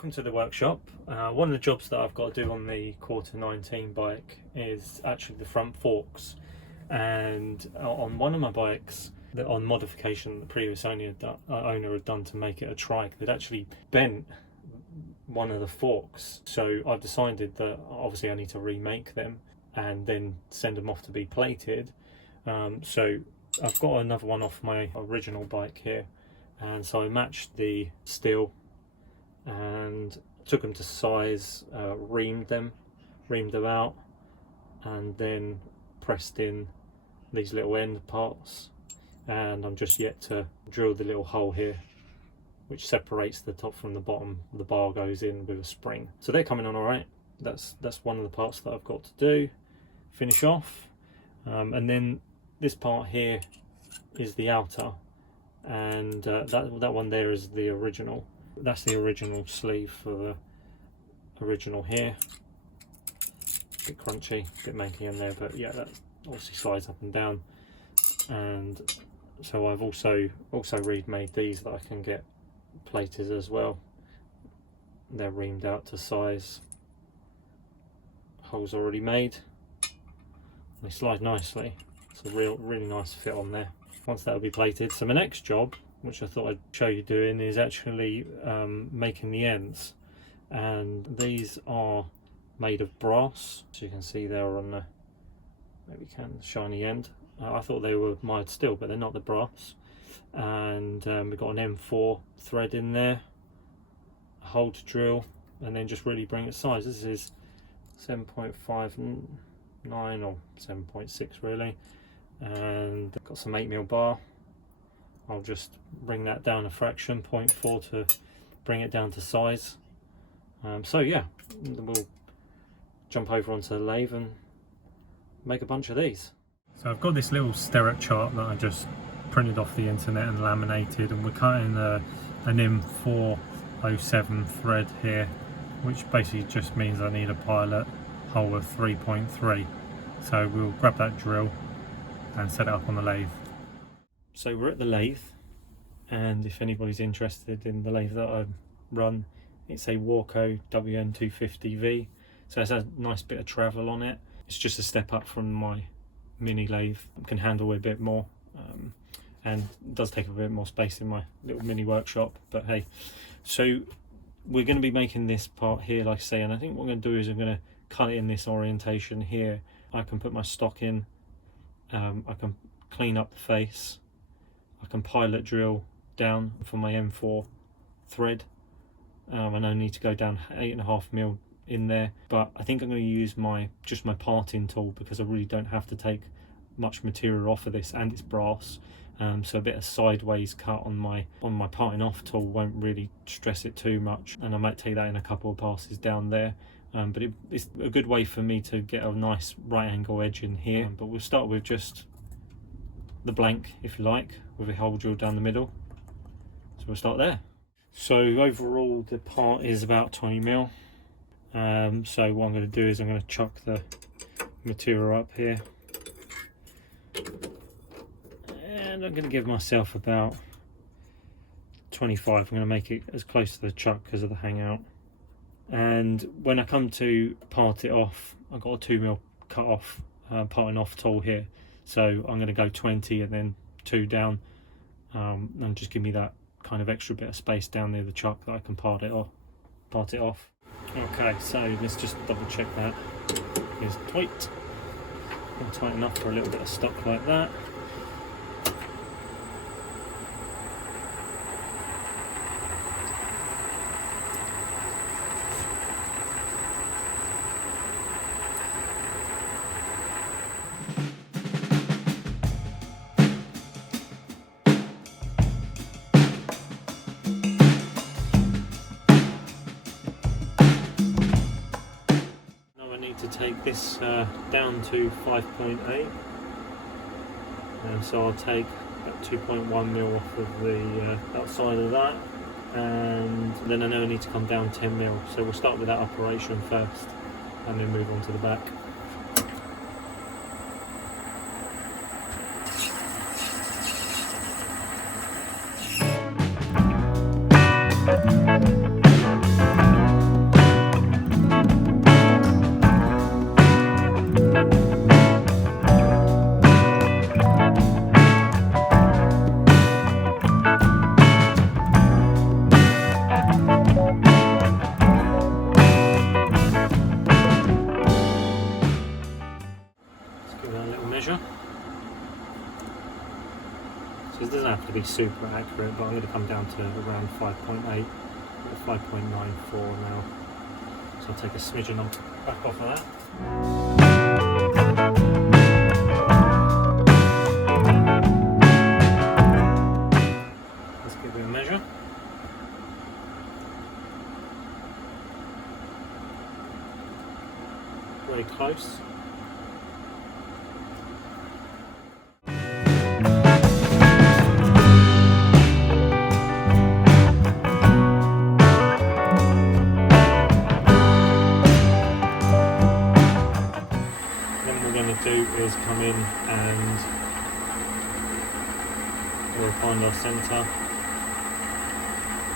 Welcome to the workshop. One of the jobs that I've got to do on the Quarter 19 bike is actually the front forks, and on one of my bikes, on modification the previous owner had done to make it a trike, they'd actually bent one of the forks. So I've decided that obviously I need to remake them and then send them off to be plated. So I've got another one off my original bike here, and so I matched the steel and took them to size, reamed them out, and then pressed in these little end parts, and I'm just yet to drill the little hole here which separates the top from the bottom. The bar goes in with a spring, so they're coming on all right. That's one of the parts that I've got to do, finish off, and then this part here is the outer, and that one there is the original. That's the original sleeve for the original here. A bit crunchy, a bit manky in there, but yeah, that obviously slides up and down. And so I've also remade these that I can get plated as well. They're reamed out to size. Holes already made. They slide nicely. It's a really nice fit on there. Once that'll be plated. So my next job, which I thought I'd show you doing, is actually making the ends, and these are made of brass, so you can see there on the shiny end. I thought they were mild steel, but they're not, the brass. And we've got an M4 thread in there, a hole to drill, and then just really bring it size. This is 7.59 or 7.6 really, and I've got some 8mm bar. I'll just bring that down a fraction, 0.4, to bring it down to size. So yeah, we'll jump over onto the lathe and make a bunch of these. So I've got this little stirrup chart that I just printed off the internet and laminated, and we're cutting an M407 thread here, which basically just means I need a pilot hole of 3.3. So we'll grab that drill and set it up on the lathe. So we're at the lathe, and if anybody's interested in the lathe that I run, it's a Warco WN250V, so it's a nice bit of travel on it. It's just a step up from my mini lathe. It can handle a bit more, and it does take a bit more space in my little mini workshop, but hey. So we're going to be making this part here, like I say, and I think what I'm going to do is I'm going to cut it in this orientation here. I can put my stock in, I can clean up the face, I can pilot drill down for my M4 thread. I only need to go down 8.5mm in there, but I think I'm going to use just my parting tool, because I really don't have to take much material off of this, and it's brass. So a bit of sideways cut on my parting off tool won't really stress it too much, and I might take that in a couple of passes down there. But it's a good way for me to get a nice right angle edge in here. But we'll start with just the blank, if you like, with a hole drill down the middle. So we'll start there. So overall the part is about 20mm. So what I'm going to do is I'm going to chuck the material up here, and I'm going to give myself about 25. I'm going to make it as close to the chuck because of the hangout. And when I come to part it off, I've got a 2mm cut off parting off tool here. So I'm going to go 20 and then 2 down, and just give me that kind of extra bit of space down near the chuck that I can part it off. Okay, so let's just double check that is tight, and tight enough for a little bit of stock like that. To take this down to 5.8, and so I'll take about 2.1mm off of the outside of that, and then I know I need to come down 10mm, so we'll start with that operation first and then move on to the back. to be super accurate, but I'm going to come down to around 5.8 or 5.94 now. So I'll take a smidgen back off of that. Let's give it a measure. Very close. Do is come in and we'll find our centre,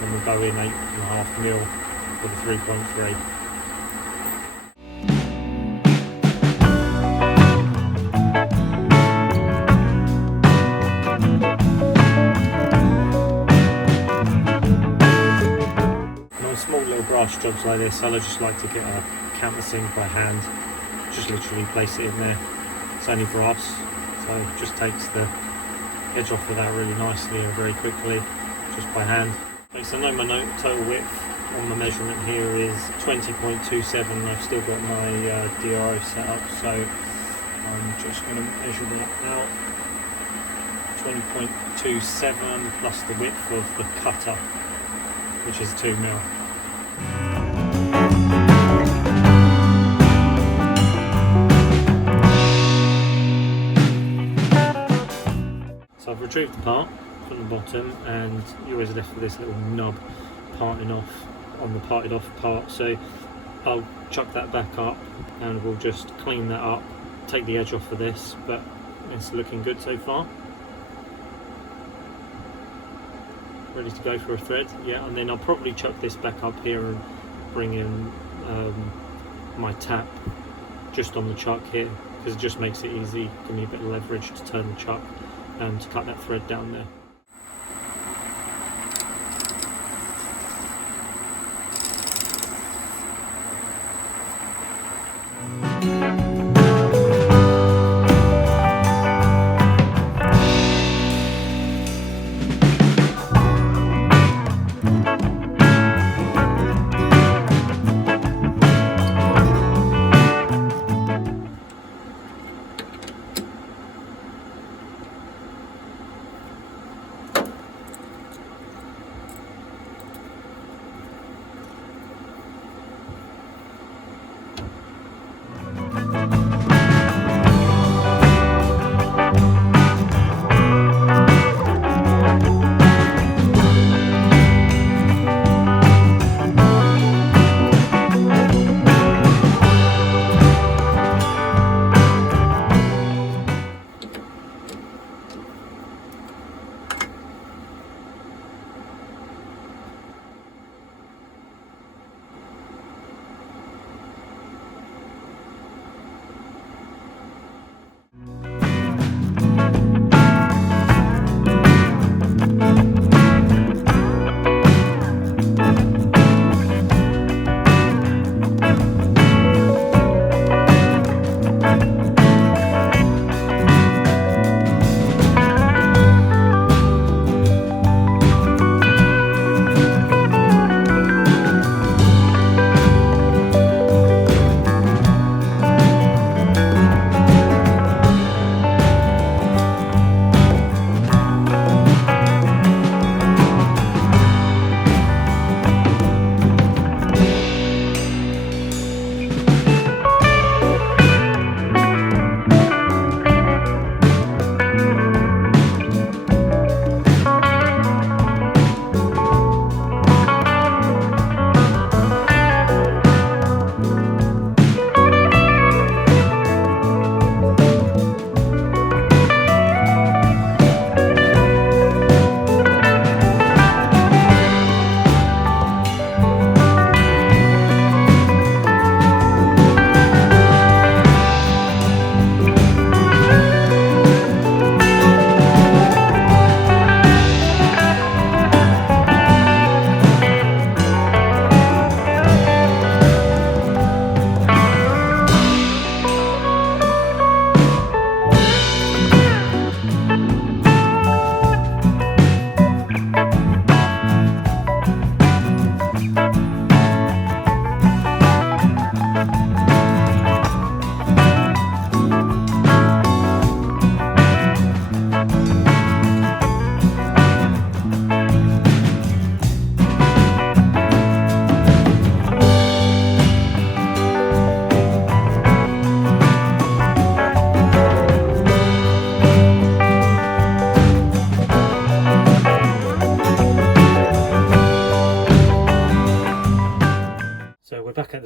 and we'll go in 8.5 mil with a 3.3. And on small little brass jobs like this, I just like to get a countersink by hand. Just literally place it in there. It's only brass, so it just takes the edge off of that really nicely and very quickly, just by hand. Okay, so I know my total width on my measurement here is 20.27. I've still got my DRO set up, so I'm just going to measure that now. 20.27 plus the width of the cutter, which is 2 mil. So I've retrieved the part from the bottom, and you're always left with this little nub parting off on the parted off part, so I'll chuck that back up and we'll just clean that up, take the edge off of this, but it's looking good so far. Ready to go for a thread, yeah, and then I'll probably chuck this back up here and bring in my tap just on the chuck here, because it just makes it easy, give me a bit of leverage to turn the chuck and to cut that thread down there.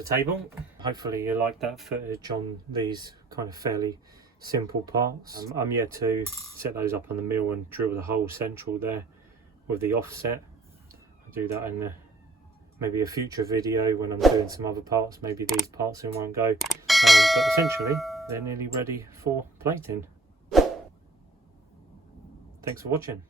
the table. Hopefully you like that footage on these kind of fairly simple parts. I'm yet to set those up on the mill and drill the hole central there with the offset. I'll do that in maybe a future video when I'm doing some other parts, maybe these parts in one go. But essentially they're nearly ready for plating. Thanks for watching.